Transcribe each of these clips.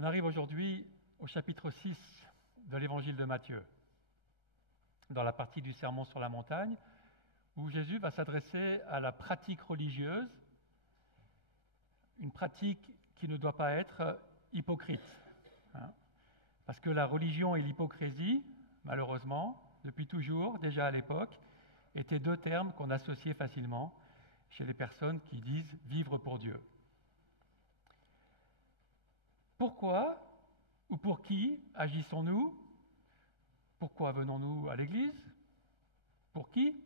On arrive aujourd'hui au chapitre 6 de l'évangile de Matthieu, dans la partie du Sermon sur la montagne, où Jésus va s'adresser à la pratique religieuse, une pratique qui ne doit pas être hypocrite. Parce que la religion et l'hypocrisie, malheureusement, depuis toujours, déjà à l'époque, étaient deux termes qu'on associait facilement chez les personnes qui disent vivre pour Dieu. Pourquoi ou pour qui agissons-nous? Pourquoi venons-nous à l'Église? Pour qui?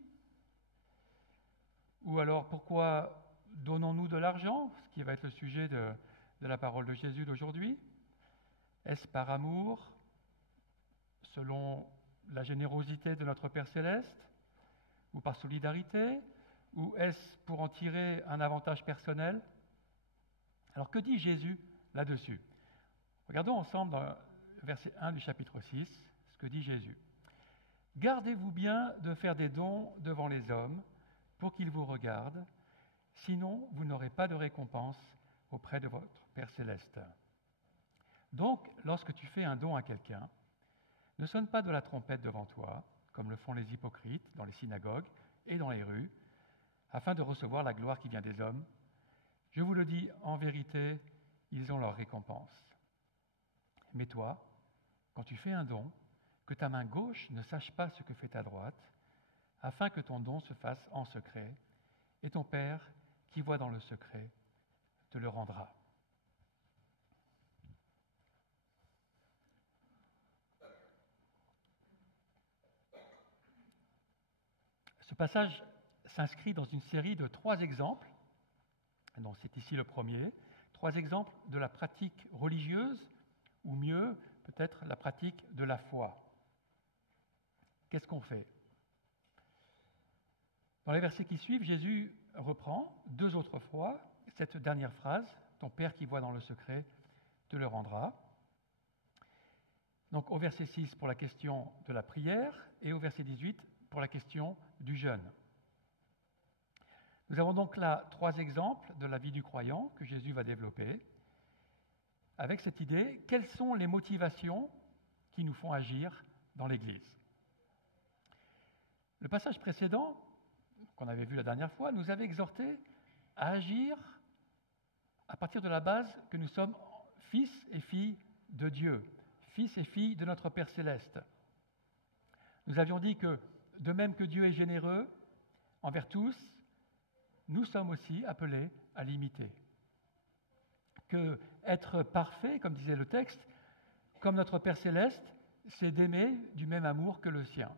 Ou alors pourquoi donnons-nous de l'argent, ce qui va être le sujet de la parole de Jésus d'aujourd'hui? Est-ce par amour, selon la générosité de notre Père Céleste, ou par solidarité, ou est-ce pour en tirer un avantage personnel? Alors que dit Jésus là-dessus? Regardons ensemble dans le verset 1 du chapitre 6, ce que dit Jésus. « Gardez-vous bien de faire des dons devant les hommes pour qu'ils vous regardent, sinon vous n'aurez pas de récompense auprès de votre Père Céleste. Donc, lorsque tu fais un don à quelqu'un, ne sonne pas de la trompette devant toi, comme le font les hypocrites dans les synagogues et dans les rues, afin de recevoir la gloire qui vient des hommes. Je vous le dis, en vérité, ils ont leur récompense. Mais toi, quand tu fais un don, que ta main gauche ne sache pas ce que fait ta droite, afin que ton don se fasse en secret, et ton Père, qui voit dans le secret, te le rendra. » Ce passage s'inscrit dans une série de 3 exemples, dont c'est ici le premier, 3 exemples de la pratique religieuse, ou mieux, peut-être la pratique de la foi. Qu'est-ce qu'on fait? Dans les versets qui suivent, Jésus reprend 2 autres fois cette dernière phrase, « Ton Père qui voit dans le secret te le rendra ». Donc au verset 6 pour la question de la prière et au verset 18 pour la question du jeûne. Nous avons donc là 3 exemples de la vie du croyant que Jésus va développer, avec cette idée, quelles sont les motivations qui nous font agir dans l'Église? Le passage précédent, qu'on avait vu la dernière fois, nous avait exhorté à agir à partir de la base que nous sommes fils et filles de Dieu, fils et filles de notre Père Céleste. Nous avions dit que, de même que Dieu est généreux envers tous, nous sommes aussi appelés à l'imiter. Que être parfait, comme disait le texte, comme notre Père Céleste, c'est d'aimer du même amour que le sien.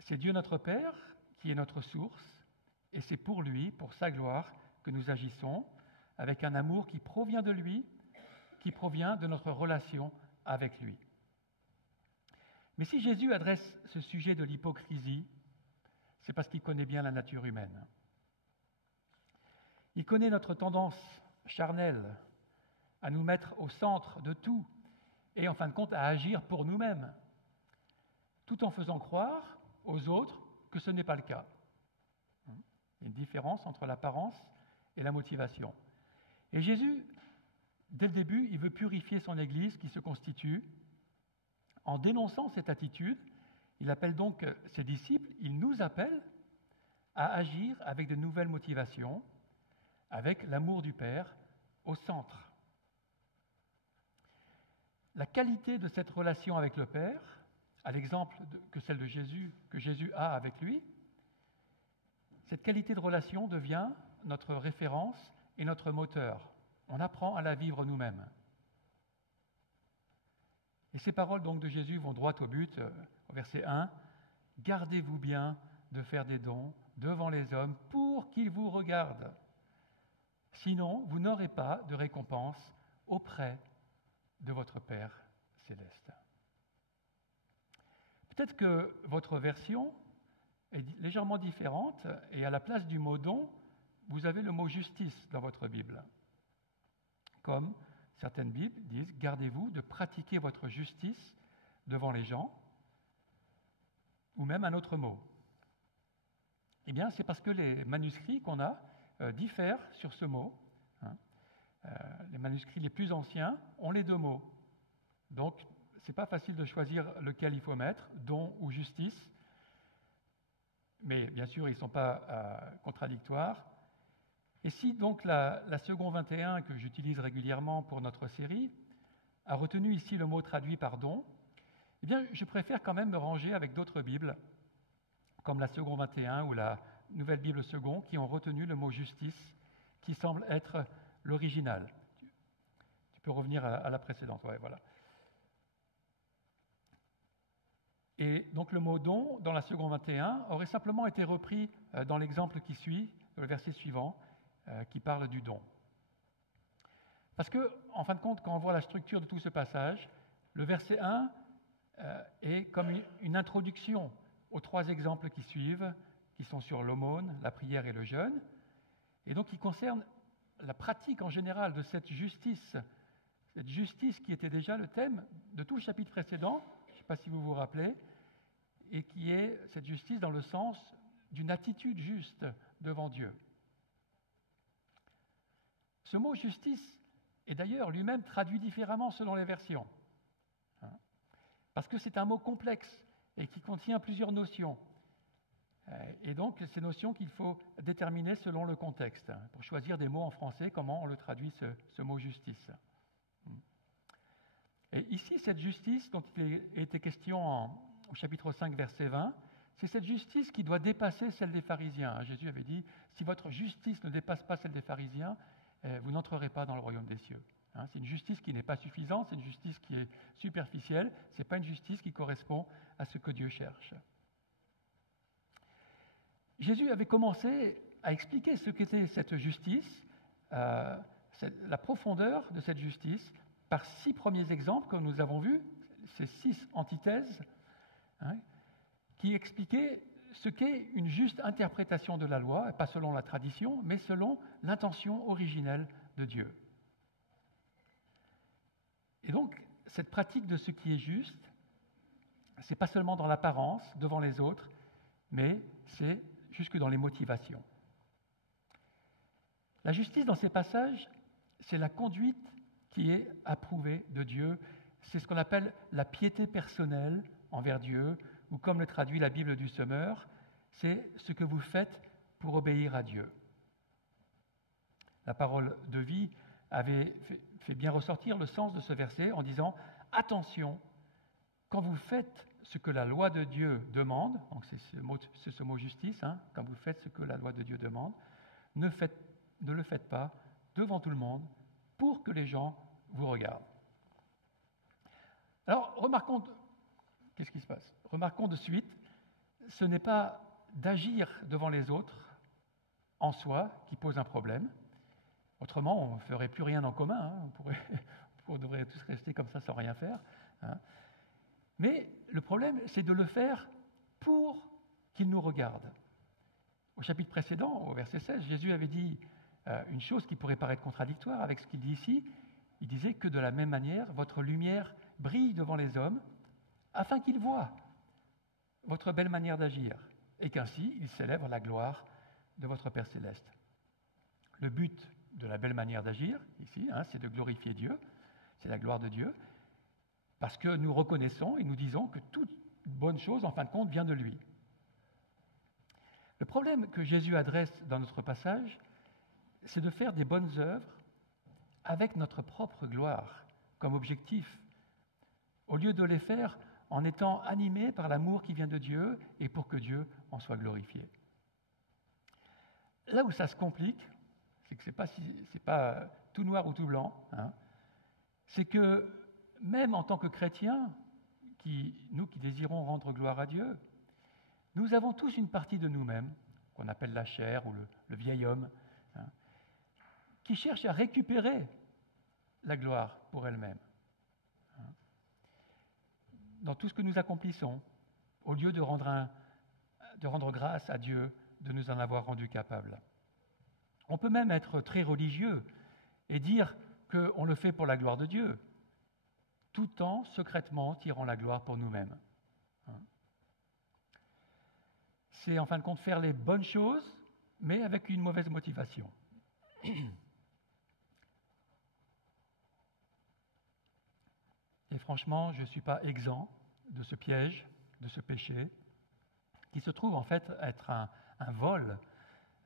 C'est Dieu notre Père qui est notre source, et c'est pour lui, pour sa gloire, que nous agissons, avec un amour qui provient de lui, qui provient de notre relation avec lui. Mais si Jésus adresse ce sujet de l'hypocrisie, c'est parce qu'il connaît bien la nature humaine. Il connaît notre tendance charnelle à nous mettre au centre de tout et en fin de compte à agir pour nous-mêmes, tout en faisant croire aux autres que ce n'est pas le cas. Il y a une différence entre l'apparence et la motivation. Et Jésus, dès le début, il veut purifier son Église qui se constitue. En dénonçant cette attitude, il appelle donc ses disciples, il nous appelle à agir avec de nouvelles motivations, avec l'amour du Père au centre. La qualité de cette relation avec le Père, à l'exemple que celle de Jésus, que Jésus a avec lui, cette qualité de relation devient notre référence et notre moteur. On apprend à la vivre nous-mêmes. Et ces paroles donc de Jésus vont droit au but, au verset 1, « Gardez-vous bien de faire des dons devant les hommes pour qu'ils vous regardent. Sinon, vous n'aurez pas de récompense auprès de votre Père Céleste. » Peut-être que votre version est légèrement différente et à la place du mot « don », vous avez le mot « justice » dans votre Bible. Comme certaines Bibles disent « Gardez-vous de pratiquer votre justice devant les gens » ou même un autre mot. Eh bien, c'est parce que les manuscrits qu'on a diffèrent sur ce mot. les manuscrits les plus anciens ont les deux mots. Donc, ce n'est pas facile de choisir lequel il faut mettre, don ou justice. Mais bien sûr, ils ne sont pas contradictoires. Et si donc la seconde 21, que j'utilise régulièrement pour notre série, a retenu ici le mot traduit par don, eh bien, je préfère quand même me ranger avec d'autres Bibles, comme la seconde 21 ou la Nouvelle Bible Second, qui ont retenu le mot justice, qui semble être l'original. Tu peux revenir à la précédente, ouais, voilà. Et donc le mot don, dans la seconde 21, aurait simplement été repris dans l'exemple qui suit, le verset suivant, qui parle du don. Parce que, en fin de compte, quand on voit la structure de tout ce passage, le verset 1 est comme une introduction aux trois exemples qui suivent, qui sont sur l'aumône, la prière et le jeûne, et donc qui concernent la pratique en général de cette justice qui était déjà le thème de tout le chapitre précédent, je ne sais pas si vous vous rappelez, et qui est cette justice dans le sens d'une attitude juste devant Dieu. Ce mot justice est d'ailleurs lui-même traduit différemment selon les versions, parce que c'est un mot complexe et qui contient plusieurs notions. Et donc, ces notions qu'il faut déterminer selon le contexte. Pour choisir des mots en français, comment on le traduit, ce mot justice. Et ici, cette justice dont il était question au chapitre 5, verset 20, c'est cette justice qui doit dépasser celle des pharisiens. Jésus avait dit, si votre justice ne dépasse pas celle des pharisiens, vous n'entrerez pas dans le royaume des cieux. C'est une justice qui n'est pas suffisante, c'est une justice qui est superficielle, ce n'est pas une justice qui correspond à ce que Dieu cherche. Jésus avait commencé à expliquer ce qu'était cette justice, la profondeur de cette justice, par 6 premiers exemples, comme nous avons vu, ces 6 antithèses, qui expliquaient ce qu'est une juste interprétation de la loi, pas selon la tradition, mais selon l'intention originelle de Dieu. Et donc, cette pratique de ce qui est juste, ce n'est pas seulement dans l'apparence, devant les autres, mais c'est jusque dans les motivations. La justice dans ces passages, c'est la conduite qui est approuvée de Dieu. C'est ce qu'on appelle la piété personnelle envers Dieu, ou comme le traduit la Bible du Semeur, c'est ce que vous faites pour obéir à Dieu. La parole de vie avait fait bien ressortir le sens de ce verset en disant « Attention, quand vous faites ce que la loi de Dieu demande, donc c'est ce mot justice, quand vous faites ce que la loi de Dieu demande, ne le faites pas devant tout le monde pour que les gens vous regardent. » Alors, qu'est-ce qui se passe ? Remarquons de suite, ce n'est pas d'agir devant les autres en soi qui pose un problème. Autrement, on ne ferait plus rien en commun. On devrait tous rester comme ça sans rien faire. Mais le problème, c'est de le faire pour qu'il nous regarde. Au chapitre précédent, au verset 16, Jésus avait dit une chose qui pourrait paraître contradictoire avec ce qu'il dit ici. Il disait que de la même manière, votre lumière brille devant les hommes afin qu'ils voient votre belle manière d'agir et qu'ainsi ils célèbrent la gloire de votre Père céleste. Le but de la belle manière d'agir, ici, c'est de glorifier Dieu, c'est la gloire de Dieu, parce que nous reconnaissons et nous disons que toute bonne chose, en fin de compte, vient de lui. Le problème que Jésus adresse dans notre passage, c'est de faire des bonnes œuvres avec notre propre gloire comme objectif, au lieu de les faire en étant animés par l'amour qui vient de Dieu et pour que Dieu en soit glorifié. Là où ça se complique, c'est que c'est pas tout noir ou tout blanc, c'est que même en tant que chrétiens, nous qui désirons rendre gloire à Dieu, nous avons tous une partie de nous-mêmes, qu'on appelle la chair ou le vieil homme, qui cherche à récupérer la gloire pour elle-même. Dans tout ce que nous accomplissons, au lieu de rendre grâce à Dieu de nous en avoir rendu capables. On peut même être très religieux et dire qu'on le fait pour la gloire de Dieu, tout en secrètement tirant la gloire pour nous-mêmes. C'est en fin de compte faire les bonnes choses, mais avec une mauvaise motivation. Et franchement, je ne suis pas exempt de ce piège, de ce péché, qui se trouve en fait être un vol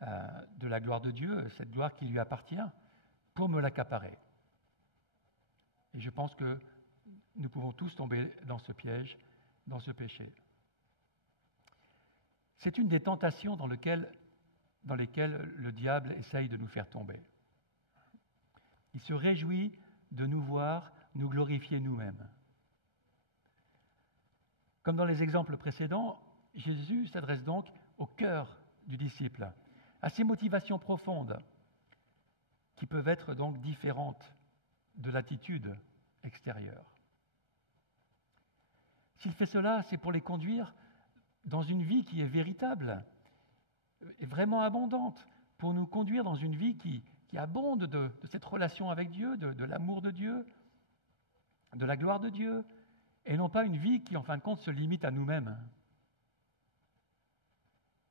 de la gloire de Dieu, cette gloire qui lui appartient, pour me l'accaparer. Et je pense que nous pouvons tous tomber dans ce piège, dans ce péché. C'est une des tentations dans lesquelles le diable essaye de nous faire tomber. Il se réjouit de nous voir nous glorifier nous-mêmes. Comme dans les exemples précédents, Jésus s'adresse donc au cœur du disciple, à ses motivations profondes, qui peuvent être donc différentes de l'attitude extérieure. S'il fait cela, c'est pour les conduire dans une vie qui est véritable et vraiment abondante, pour nous conduire dans une vie qui abonde de cette relation avec Dieu, de l'amour de Dieu, de la gloire de Dieu, et non pas une vie qui, en fin de compte, se limite à nous-mêmes.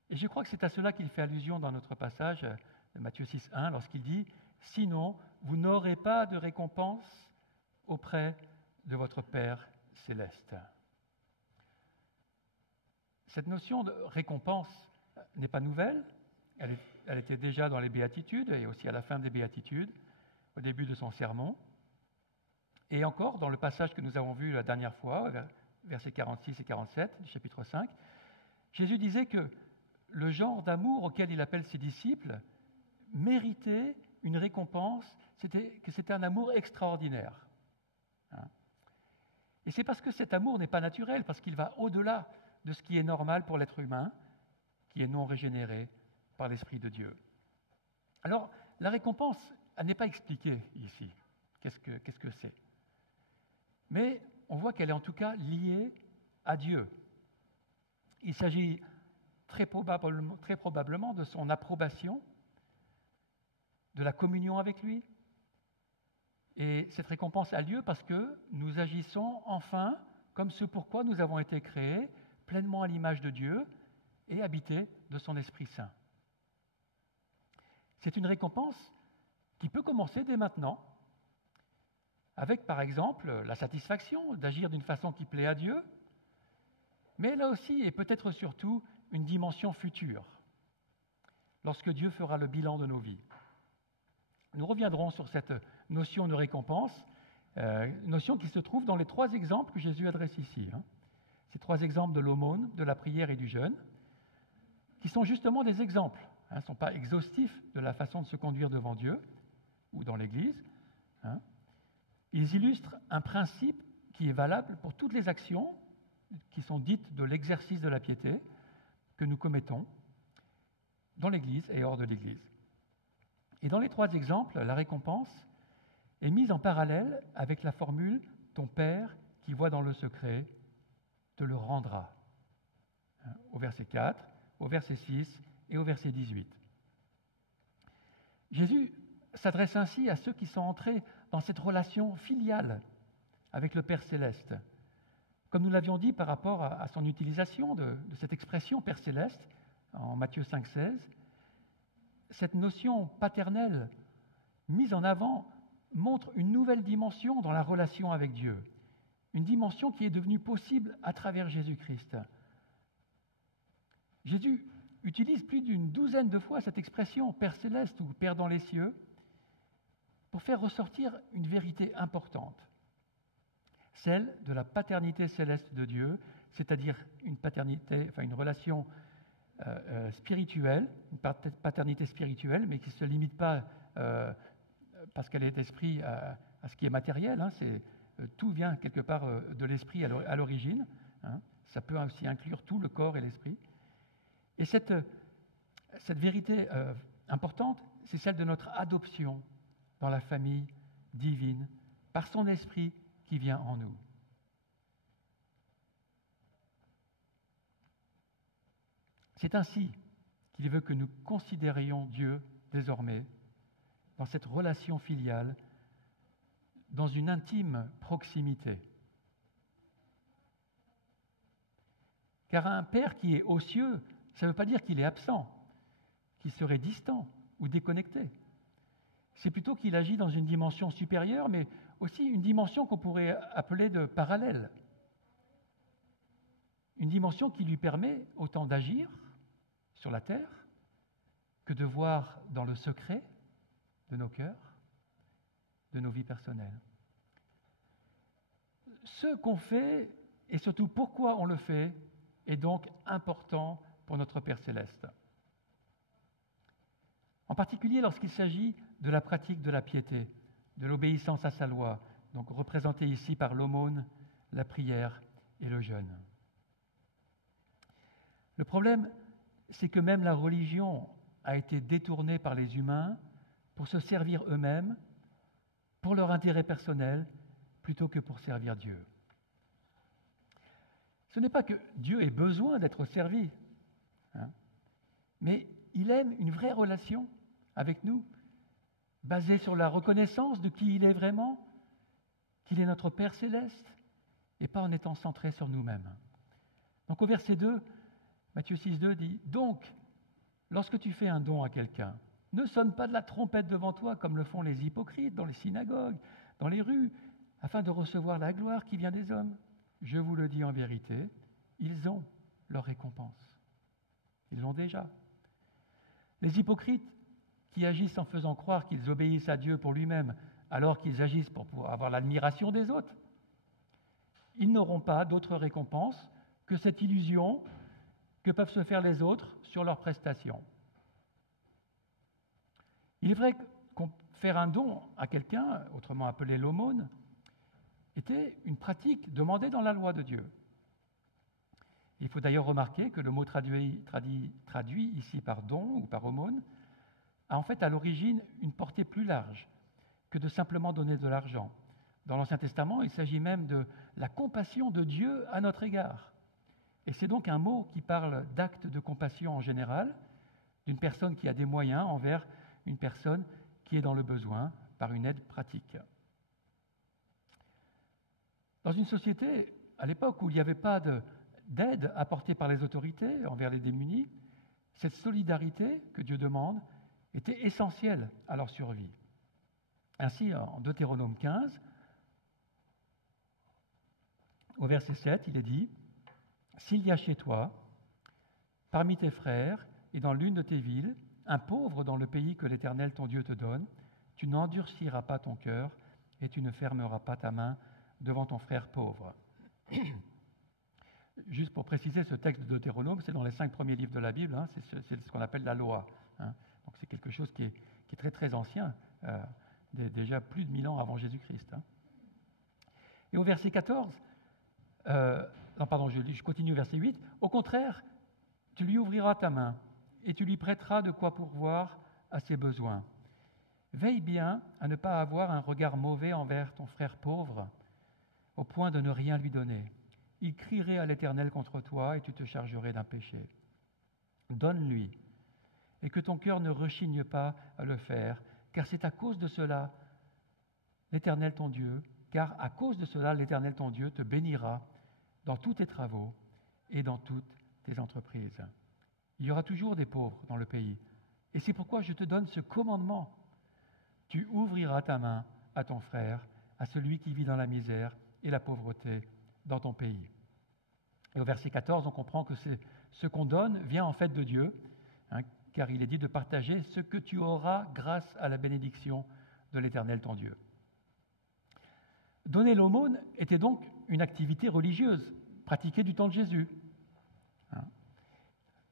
Et je crois que c'est à cela qu'il fait allusion dans notre passage de Matthieu 6,1, lorsqu'il dit « Sinon, vous n'aurez pas de récompense auprès de votre Père céleste. » Cette notion de récompense n'est pas nouvelle, elle était déjà dans les Béatitudes et aussi à la fin des Béatitudes, au début de son sermon. Et encore, dans le passage que nous avons vu la dernière fois, versets 46 et 47 du chapitre 5, Jésus disait que le genre d'amour auquel il appelle ses disciples méritait une récompense, que c'était un amour extraordinaire. Et c'est parce que cet amour n'est pas naturel, parce qu'il va au-delà de ce qui est normal pour l'être humain, qui est non régénéré par l'Esprit de Dieu. Alors, la récompense, elle n'est pas expliquée ici. Qu'est-ce que c'est ? Mais on voit qu'elle est en tout cas liée à Dieu. Il s'agit très probablement de son approbation, de la communion avec lui. Et cette récompense a lieu parce que nous agissons enfin comme ce pourquoi nous avons été créés, pleinement à l'image de Dieu et habités de son Esprit Saint. C'est une récompense qui peut commencer dès maintenant, avec par exemple la satisfaction d'agir d'une façon qui plaît à Dieu, mais là aussi et peut-être surtout une dimension future, lorsque Dieu fera le bilan de nos vies. Nous reviendrons sur cette notion de récompense, notion qui se trouve dans les 3 exemples que Jésus adresse ici. Ces 3 exemples de l'aumône, de la prière et du jeûne, qui sont justement des exemples. Ne sont pas exhaustifs de la façon de se conduire devant Dieu ou dans l'Église. Ils illustrent un principe qui est valable pour toutes les actions qui sont dites de l'exercice de la piété que nous commettons dans l'Église et hors de l'Église. Et dans les 3 exemples, la récompense est mise en parallèle avec la formule « Ton Père qui voit dans le secret te le rendra » au verset 4, au verset 6 et au verset 18. Jésus s'adresse ainsi à ceux qui sont entrés dans cette relation filiale avec le Père céleste. Comme nous l'avions dit par rapport à son utilisation de cette expression Père céleste en Matthieu 5,16, cette notion paternelle mise en avant montre une nouvelle dimension dans la relation avec Dieu, une dimension qui est devenue possible à travers Jésus-Christ. Jésus utilise plus d'une douzaine de fois cette expression Père céleste ou Père dans les cieux pour faire ressortir une vérité importante, celle de la paternité céleste de Dieu, c'est-à-dire une relation spirituelle, une paternité spirituelle, mais qui ne se limite pas parce qu'elle est esprit à ce qui est matériel. Tout vient quelque part de l'esprit à l'origine. Ça peut aussi inclure tout le corps et l'esprit. Et cette vérité importante, c'est celle de notre adoption dans la famille divine par son esprit qui vient en nous. C'est ainsi qu'il veut que nous considérions Dieu désormais dans cette relation filiale, dans une intime proximité. Car un Père qui est aux cieux, ça ne veut pas dire qu'il est absent, qu'il serait distant ou déconnecté. c'est plutôt qu'il agit dans une dimension supérieure, mais aussi une dimension qu'on pourrait appeler de parallèle. Une dimension qui lui permet autant d'agir sur la terre que de voir dans le secret de nos cœurs, de nos vies personnelles. Ce qu'on fait, et surtout pourquoi on le fait, est donc important pour notre Père céleste. En particulier lorsqu'il s'agit de la pratique de la piété, de l'obéissance à sa loi, donc représentée ici par l'aumône, la prière et le jeûne. Le problème, c'est que même la religion a été détournée par les humains pour se servir eux-mêmes, pour leur intérêt personnel, plutôt que pour servir Dieu. Ce n'est pas que Dieu ait besoin d'être servi, mais il aime une vraie relation avec nous, basée sur la reconnaissance de qui il est vraiment, qu'il est notre Père céleste, et pas en étant centré sur nous-mêmes. Donc au verset 2, Matthieu 6,2 dit « Donc, lorsque tu fais un don à quelqu'un, ne sonne pas de la trompette devant toi comme le font les hypocrites dans les synagogues, dans les rues, afin de recevoir la gloire qui vient des hommes. Je vous le dis en vérité, ils ont leur récompense. Ils l'ont déjà. Les hypocrites qui agissent en faisant croire qu'ils obéissent à Dieu pour lui-même, alors qu'ils agissent pour avoir l'admiration des autres, ils n'auront pas d'autre récompense que cette illusion que peuvent se faire les autres sur leurs prestations. Il est vrai que faire un don à quelqu'un, autrement appelé l'aumône, était une pratique demandée dans la loi de Dieu. Il faut d'ailleurs remarquer que le mot traduit ici par don ou par aumône a en fait à l'origine une portée plus large que de simplement donner de l'argent. Dans l'Ancien Testament, il s'agit même de la compassion de Dieu à notre égard. Et c'est donc un mot qui parle d'acte de compassion en général, d'une personne qui a des moyens envers une personne qui est dans le besoin par une aide pratique. Dans une société, à l'époque où il n'y avait pas d'aide apportée par les autorités envers les démunis, cette solidarité que Dieu demande était essentielle à leur survie. Ainsi, en Deutéronome 15, au verset 7, il est dit « S'il y a chez toi, parmi tes frères et dans l'une de tes villes, un pauvre dans le pays que l'Éternel ton Dieu te donne, tu n'endurciras pas ton cœur et tu ne fermeras pas ta main devant ton frère pauvre. » Juste pour préciser, ce texte de Deutéronome, c'est dans les 5 premiers livres de la Bible, c'est ce qu'on appelle la loi. Donc c'est quelque chose qui est très très ancien, déjà plus de 1000 ans avant Jésus-Christ. Et au verset 14, je continue au verset 8, « Au contraire, tu lui ouvriras ta main et tu lui prêteras de quoi pourvoir à ses besoins. Veille bien à ne pas avoir un regard mauvais envers ton frère pauvre, au point de ne rien lui donner. Il crierait à l'Éternel contre toi et tu te chargerais d'un péché. Donne-lui, et que ton cœur ne rechigne pas à le faire, car c'est à cause de cela, l'Éternel ton Dieu, te bénira dans tous tes travaux et dans toutes tes entreprises. Il y aura toujours des pauvres dans le pays. Et c'est pourquoi je te donne ce commandement. Tu ouvriras ta main à ton frère, à celui qui vit dans la misère et la pauvreté dans ton pays. » Et au verset 14, on comprend que ce qu'on donne vient en fait de Dieu, car il est dit de partager ce que tu auras grâce à la bénédiction de l'Éternel ton Dieu. Donner l'aumône était donc une activité religieuse, pratiquée du temps de Jésus,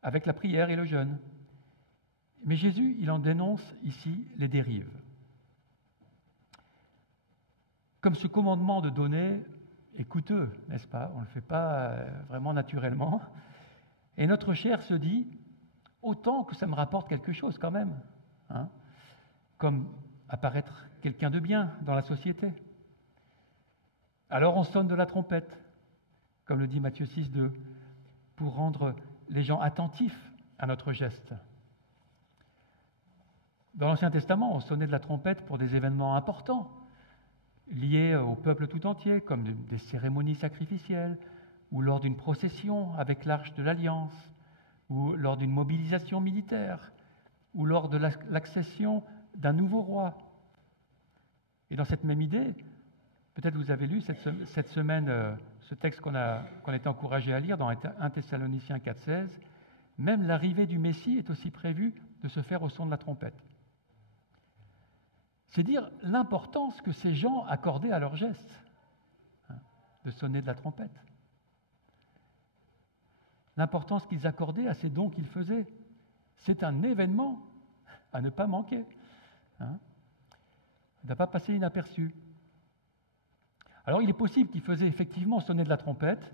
avec la prière et le jeûne. Mais Jésus, il en dénonce ici les dérives. Comme ce commandement de donner est coûteux, n'est-ce pas? On ne le fait pas vraiment naturellement. Et notre chair se dit, autant que ça me rapporte quelque chose quand même, comme apparaître quelqu'un de bien dans la société. Alors on sonne de la trompette, comme le dit Matthieu 6,2, pour rendre les gens attentifs à notre geste. Dans l'Ancien Testament, on sonnait de la trompette pour des événements importants, liés au peuple tout entier, comme des cérémonies sacrificielles, ou lors d'une procession avec l'Arche de l'Alliance, ou lors d'une mobilisation militaire, ou lors de l'accession d'un nouveau roi, Et dans cette même idée, peut-être vous avez lu cette semaine ce texte qu'on était encouragé à lire dans 1 Thessaloniciens 4,16, même l'arrivée du Messie est aussi prévue de se faire au son de la trompette. C'est dire l'importance que ces gens accordaient à leur geste, de sonner de la trompette. L'importance qu'ils accordaient à ces dons qu'ils faisaient. C'est un événement à ne pas manquer. Il ne va pas passer inaperçu. Alors il est possible qu'ils faisaient effectivement sonner de la trompette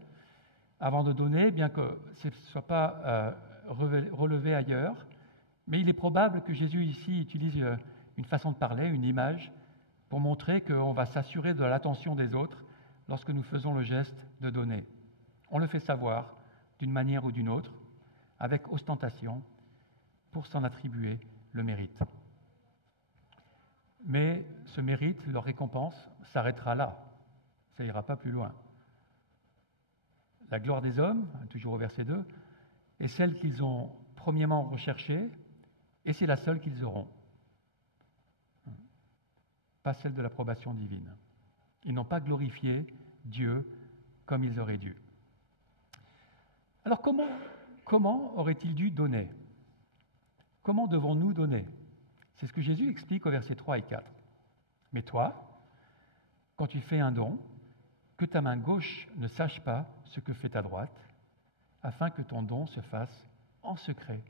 avant de donner, bien que ce ne soit pas relevé ailleurs, mais il est probable que Jésus ici utilise une façon de parler, une image, pour montrer qu'on va s'assurer de l'attention des autres lorsque nous faisons le geste de donner. On le fait savoir d'une manière ou d'une autre, avec ostentation, pour s'en attribuer le mérite. Mais ce mérite, leur récompense, s'arrêtera là. Ça n'ira pas plus loin. La gloire des hommes, toujours au verset 2, est celle qu'ils ont premièrement recherchée, et c'est la seule qu'ils auront. Pas celle de l'approbation divine. Ils n'ont pas glorifié Dieu comme ils auraient dû. Alors comment aurait-il dû donner ? Comment devons-nous donner ? C'est ce que Jésus explique au versets 3 et 4. Mais toi, quand tu fais un don, que ta main gauche ne sache pas ce que fait ta droite, afin que ton don se fasse en secret.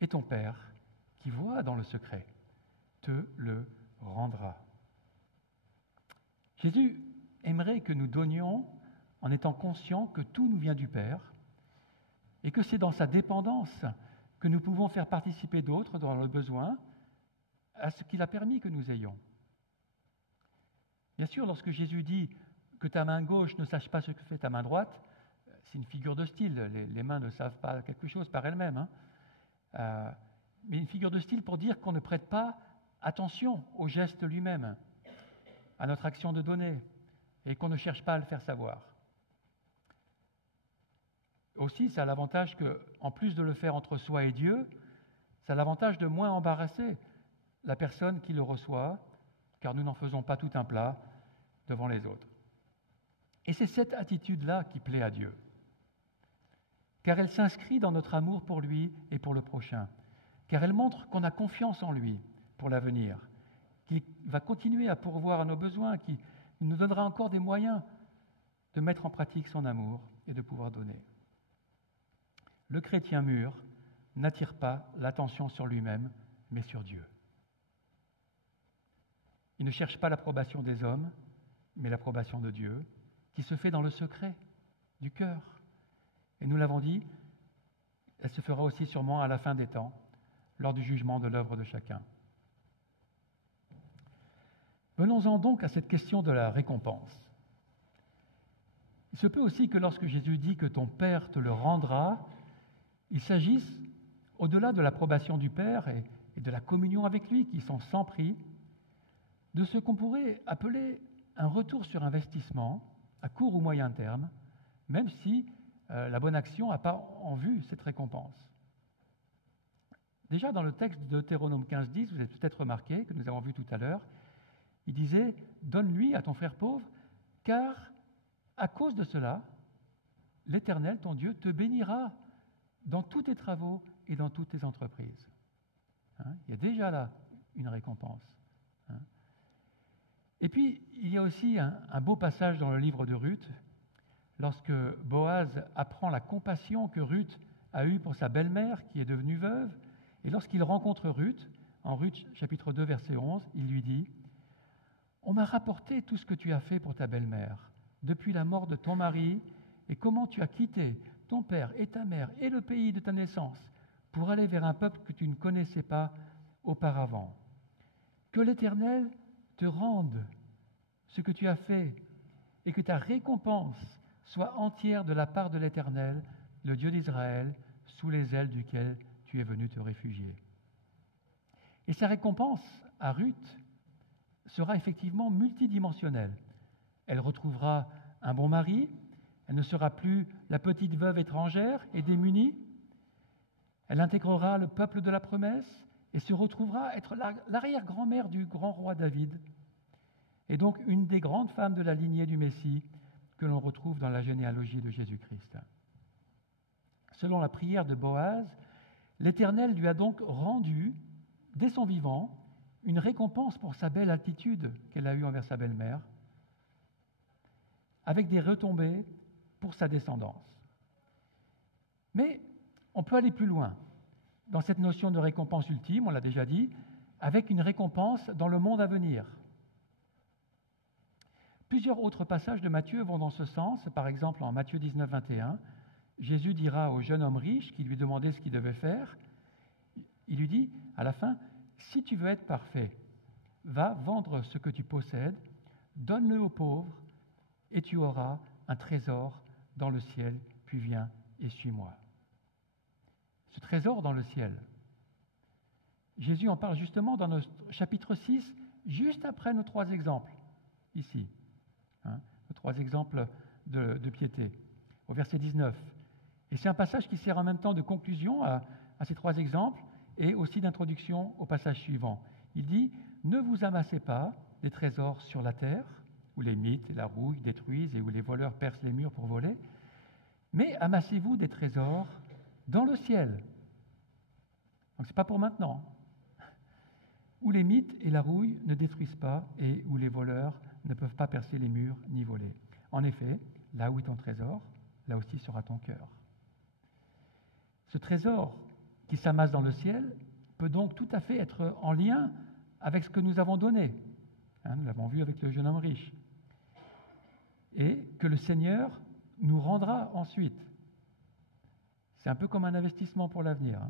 Et ton Père, qui voit dans le secret, te le rendra. Jésus aimerait que nous donnions en étant conscients que tout nous vient du Père et que c'est dans sa dépendance que nous pouvons faire participer d'autres dans le besoin à ce qu'il a permis que nous ayons. Bien sûr, lorsque Jésus dit que ta main gauche ne sache pas ce que fait ta main droite, c'est une figure de style. Les mains ne savent pas quelque chose par elles-mêmes. Mais une figure de style pour dire qu'on ne prête pas attention au geste lui-même, à notre action de donner, et qu'on ne cherche pas à le faire savoir. Aussi, ça a l'avantage que, en plus de le faire entre soi et Dieu, ça a l'avantage de moins embarrasser la personne qui le reçoit, car nous n'en faisons pas tout un plat devant les autres. Et c'est cette attitude-là qui plaît à Dieu, car elle s'inscrit dans notre amour pour lui et pour le prochain, car elle montre qu'on a confiance en lui pour l'avenir, qu'il va continuer à pourvoir à nos besoins, qu'il nous donnera encore des moyens de mettre en pratique son amour et de pouvoir donner. Le chrétien mûr n'attire pas l'attention sur lui-même, mais sur Dieu. Il ne cherche pas l'approbation des hommes, mais l'approbation de Dieu, qui se fait dans le secret du cœur. Et nous l'avons dit, elle se fera aussi sûrement à la fin des temps, lors du jugement de l'œuvre de chacun. Venons-en donc à cette question de la récompense. Il se peut aussi que lorsque Jésus dit que ton Père te le rendra, il s'agisse, au-delà de l'approbation du Père et de la communion avec lui, qui sont sans prix, de ce qu'on pourrait appeler un retour sur investissement à court ou moyen terme, même si la bonne action n'a pas en vue cette récompense. Déjà dans le texte de Deutéronome 15:10, vous avez peut-être remarqué, que nous avons vu tout à l'heure, il disait « Donne-lui à ton frère pauvre, car à cause de cela, l'Éternel, ton Dieu, te bénira dans tous tes travaux et dans toutes tes entreprises. » Il y a déjà là une récompense. Et puis, il y a aussi un beau passage dans le livre de Ruth, lorsque Boaz apprend la compassion que Ruth a eue pour sa belle-mère qui est devenue veuve, et lorsqu'il rencontre Ruth, en Ruth chapitre 2, verset 11, il lui dit « On m'a rapporté tout ce que tu as fait pour ta belle-mère, depuis la mort de ton mari, et comment tu as quitté ton père et ta mère et le pays de ta naissance pour aller vers un peuple que tu ne connaissais pas auparavant. Que l'Éternel te rende ce que tu as fait et que ta récompense soit entière de la part de l'Éternel, le Dieu d'Israël, sous les ailes duquel tu es venu te réfugier. » Et sa récompense à Ruth sera effectivement multidimensionnelle. Elle retrouvera un bon mari, elle ne sera plus la petite veuve étrangère et démunie, elle intégrera le peuple de la promesse et se retrouvera être l'arrière-grand-mère du grand roi David. et donc une des grandes femmes de la lignée du Messie que l'on retrouve dans la généalogie de Jésus-Christ. Selon la prière de Boaz, l'Éternel lui a donc rendu, dès son vivant, une récompense pour sa belle attitude qu'elle a eue envers sa belle-mère, avec des retombées pour sa descendance. Mais on peut aller plus loin dans cette notion de récompense ultime, on l'a déjà dit, avec une récompense dans le monde à venir. Plusieurs autres passages de Matthieu vont dans ce sens. Par exemple, en Matthieu 19, 21, Jésus dira au jeune homme riche qui lui demandait ce qu'il devait faire, il lui dit à la fin, « Si tu veux être parfait, va vendre ce que tu possèdes, donne-le aux pauvres, et tu auras un trésor dans le ciel, puis viens et suis-moi. » Ce trésor dans le ciel, Jésus en parle justement dans notre chapitre 6, juste après nos 3 exemples, ici. Nos 3 exemples de piété, au verset 19. Et c'est un passage qui sert en même temps de conclusion à ces 3 exemples et aussi d'introduction au passage suivant. Il dit « Ne vous amassez pas des trésors sur la terre, où les mythes et la rouille détruisent et où les voleurs percent les murs pour voler, mais amassez-vous des trésors dans le ciel. » Donc ce n'est pas pour maintenant. Où les mythes et la rouille ne détruisent pas et où les voleurs ne peuvent pas percer les murs ni voler. En effet, là où est ton trésor, là aussi sera ton cœur. Ce trésor qui s'amasse dans le ciel peut donc tout à fait être en lien avec ce que nous avons donné. Nous l'avons vu avec le jeune homme riche. Et que le Seigneur nous rendra ensuite. C'est un peu comme un investissement pour l'avenir.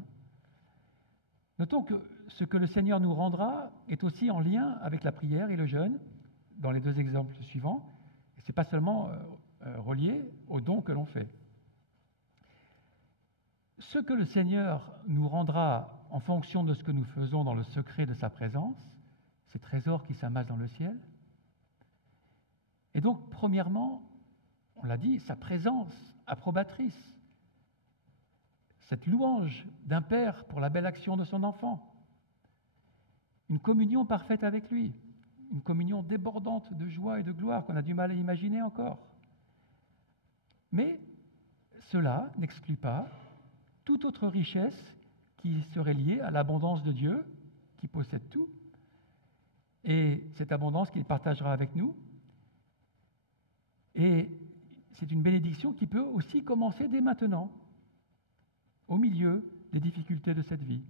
Notons que ce que le Seigneur nous rendra est aussi en lien avec la prière et le jeûne, dans les 2 exemples suivants. Et ce n'est pas seulement relié aux dons que l'on fait. Ce que le Seigneur nous rendra en fonction de ce que nous faisons dans le secret de sa présence, ces trésors qui s'amassent dans le ciel. Et donc, premièrement, on l'a dit, sa présence approbatrice, cette louange d'un père pour la belle action de son enfant, une communion parfaite avec lui, une communion débordante de joie et de gloire qu'on a du mal à imaginer encore. Mais cela n'exclut pas toute autre richesse qui serait liée à l'abondance de Dieu, qui possède tout, et cette abondance qu'il partagera avec nous. Et c'est une bénédiction qui peut aussi commencer dès maintenant, au milieu des difficultés de cette vie.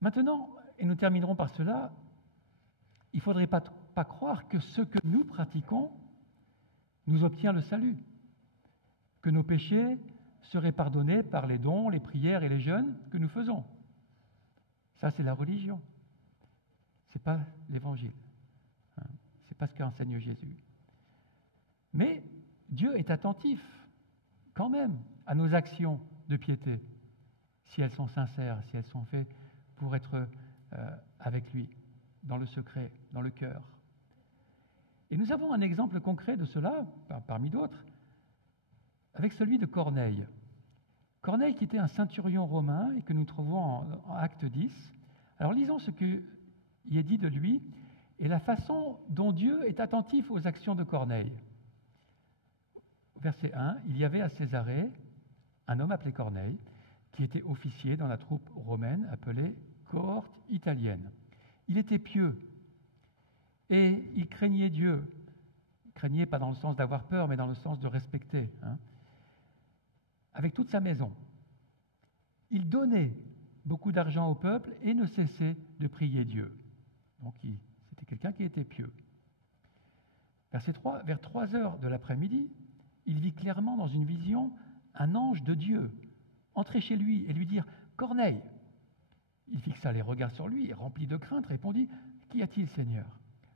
Maintenant, et nous terminerons par cela, il ne faudrait pas croire que ce que nous pratiquons nous obtient le salut, que nos péchés seraient pardonnés par les dons, les prières et les jeûnes que nous faisons. Ça, c'est la religion. Ce n'est pas l'Évangile. Ce n'est pas ce qu'enseigne Jésus. Mais Dieu est attentif, quand même, à nos actions de piété, si elles sont sincères, si elles sont faites pour être avec lui, dans le secret, dans le cœur. Et nous avons un exemple concret de cela, parmi d'autres, avec celui de Corneille. Corneille qui était un centurion romain et que nous trouvons en Acte 10. Alors lisons ce qui est dit de lui et la façon dont Dieu est attentif aux actions de Corneille. Verset 1, il y avait à Césarée un homme appelé Corneille qui était officier dans la troupe romaine appelée cohorte italienne. Il était pieux et il craignait Dieu. Il craignait pas dans le sens d'avoir peur, mais dans le sens de respecter. Avec toute sa maison. Il donnait beaucoup d'argent au peuple et ne cessait de prier Dieu. Donc c'était quelqu'un qui était pieux. Verset 3, vers 3 heures de l'après-midi, il vit clairement dans une vision un ange de Dieu entrer chez lui et lui dire « Corneille !» Il fixa les regards sur lui et, rempli de crainte, répondit « Qu'y a-t-il, Seigneur ?»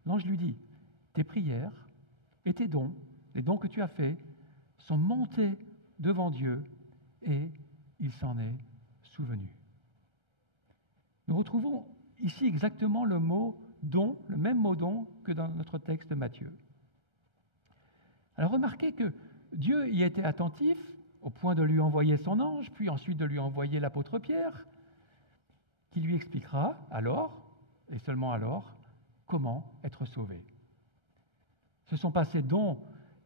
L'ange lui dit « Tes prières et tes dons, les dons que tu as faits, sont montés devant Dieu et il s'en est souvenu. » Nous retrouvons ici exactement le mot don, le même mot don que dans notre texte de Matthieu. Alors remarquez que Dieu y a été attentif au point de lui envoyer son ange, puis ensuite de lui envoyer l'apôtre Pierre, qui lui expliquera alors et seulement alors, comment être sauvé. Ce ne sont pas ces dons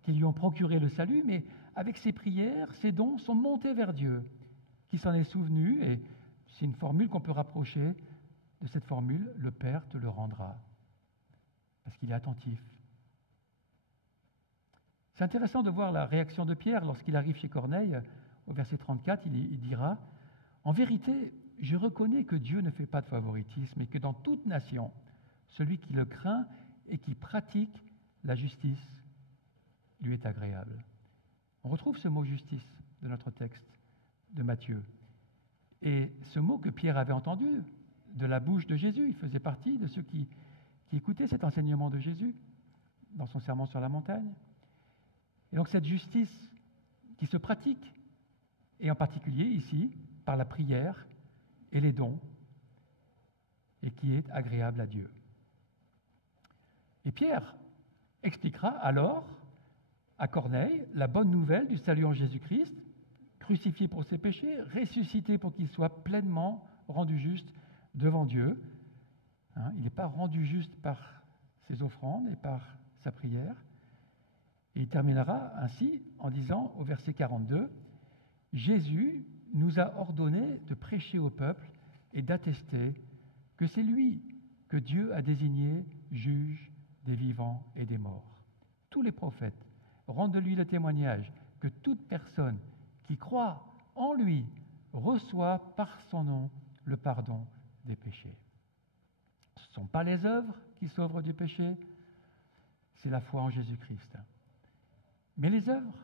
qui lui ont procuré le salut, mais avec ses prières, ces dons sont montés vers Dieu, qui s'en est souvenu, et c'est une formule qu'on peut rapprocher de cette formule, le Père te le rendra, parce qu'il est attentif. C'est intéressant de voir la réaction de Pierre lorsqu'il arrive chez Corneille. Au verset 34, il dira « En vérité, je reconnais que Dieu ne fait pas de favoritisme et que dans toute nation, celui qui le craint et qui pratique la justice lui est agréable. » On retrouve ce mot « justice » de notre texte de Matthieu. Et ce mot que Pierre avait entendu de la bouche de Jésus, il faisait partie de ceux qui écoutaient cet enseignement de Jésus dans son sermon sur la montagne. Et donc cette justice qui se pratique, et en particulier ici, par la prière et les dons, et qui est agréable à Dieu. Et Pierre expliquera alors à Corneille la bonne nouvelle du salut en Jésus-Christ, crucifié pour ses péchés, ressuscité pour qu'il soit pleinement rendu juste devant Dieu. Il n'est pas rendu juste par ses offrandes et par sa prière. Et il terminera ainsi en disant au verset 42, « Jésus nous a ordonné de prêcher au peuple et d'attester que c'est lui que Dieu a désigné juge des vivants et des morts. Tous les prophètes rendent de lui le témoignage que toute personne qui croit en lui reçoit par son nom le pardon des péchés. » Ce ne sont pas les œuvres qui sauvent du péché, c'est la foi en Jésus-Christ. Mais les œuvres,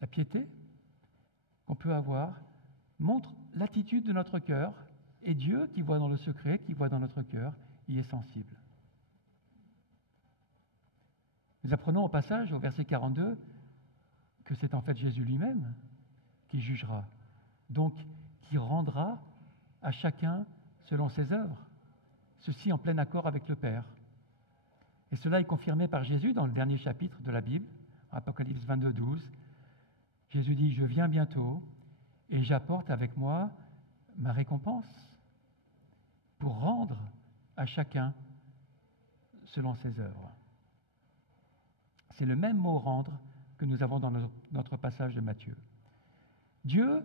la piété qu'on peut avoir, montrent l'attitude de notre cœur, et Dieu, qui voit dans le secret, qui voit dans notre cœur, y est sensible. Nous apprenons au passage, au verset 42, que c'est en fait Jésus lui-même qui jugera, donc qui rendra à chacun selon ses œuvres, ceci en plein accord avec le Père. Et cela est confirmé par Jésus dans le dernier chapitre de la Bible, Apocalypse 22, 12. Jésus dit « Je viens bientôt et j'apporte avec moi ma récompense pour rendre à chacun selon ses œuvres. » C'est le même mot « rendre » que nous avons dans notre passage de Matthieu. Dieu,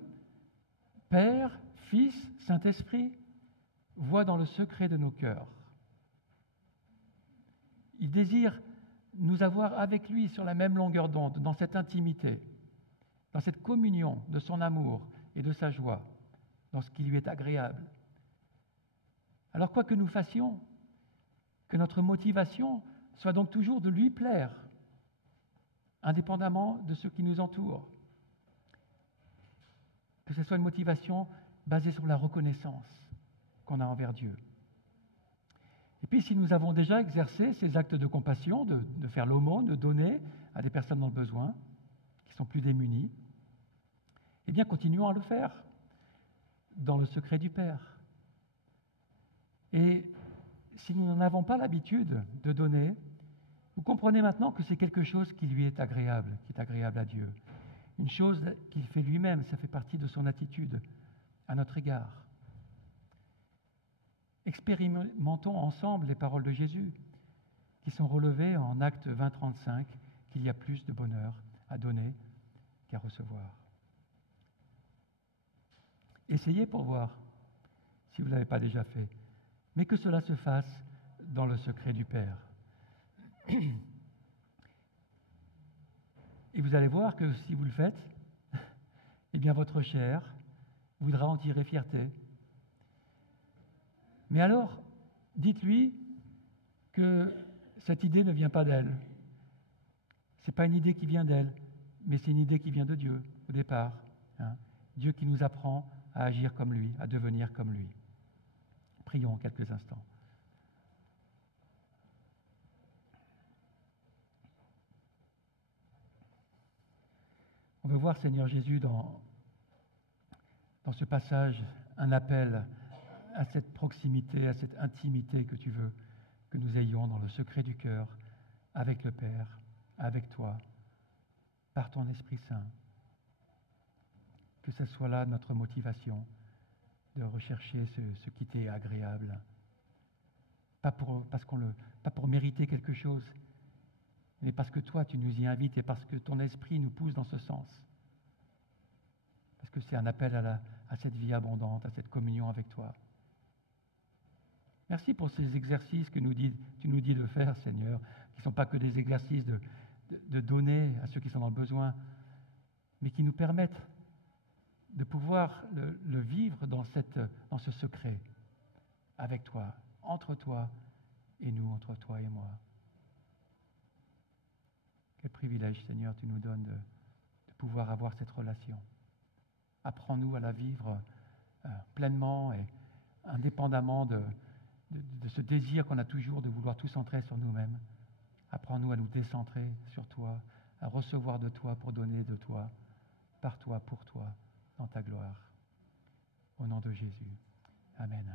Père, Fils, Saint-Esprit, voit dans le secret de nos cœurs. Il désire nous avoir avec lui sur la même longueur d'onde, dans cette intimité, dans cette communion de son amour et de sa joie, dans ce qui lui est agréable. Alors quoi que nous fassions, que notre motivation soit donc toujours de lui plaire, indépendamment de ceux qui nous entourent. Que ce soit une motivation basée sur la reconnaissance qu'on a envers Dieu. Et puis, si nous avons déjà exercé ces actes de compassion, de faire l'aumône, de donner à des personnes dans le besoin, qui sont plus démunies, eh bien, continuons à le faire dans le secret du Père. Et si nous n'en avons pas l'habitude de donner, vous comprenez maintenant que c'est quelque chose qui lui est agréable, qui est agréable à Dieu. Une chose qu'il fait lui-même, ça fait partie de son attitude à notre égard. Expérimentons ensemble les paroles de Jésus qui sont relevées en Actes 20-35, qu'il y a plus de bonheur à donner qu'à recevoir. Essayez pour voir si vous ne l'avez pas déjà fait, mais que cela se fasse dans le secret du Père. Et vous allez voir que si vous le faites, eh bien votre chair voudra en tirer fierté. Mais alors, dites-lui que cette idée ne vient pas d'elle. Ce n'est pas une idée qui vient d'elle, mais c'est une idée qui vient de Dieu, au départ. Dieu qui nous apprend à agir comme lui, à devenir comme lui. Prions quelques instants. On veut voir, Seigneur Jésus, dans ce passage, un appel à cette proximité, à cette intimité que tu veux que nous ayons dans le secret du cœur, avec le Père, avec toi, par ton Esprit Saint. Que ce soit là notre motivation de rechercher ce qui t'est agréable. pas pour mériter quelque chose, mais parce que toi, tu nous y invites et parce que ton esprit nous pousse dans ce sens. Parce que c'est un appel à cette vie abondante, à cette communion avec toi. Merci pour ces exercices que tu nous dis de faire, Seigneur, qui ne sont pas que des exercices de donner à ceux qui sont dans le besoin, mais qui nous permettent de pouvoir le vivre dans ce secret, avec toi, entre toi et nous, entre toi et moi. Quel privilège, Seigneur, tu nous donnes de pouvoir avoir cette relation. Apprends-nous à la vivre pleinement et indépendamment de ce désir qu'on a toujours de vouloir tout centrer sur nous-mêmes. Apprends-nous à nous décentrer sur toi, à recevoir de toi pour donner de toi, par toi, pour toi, dans ta gloire. Au nom de Jésus. Amen.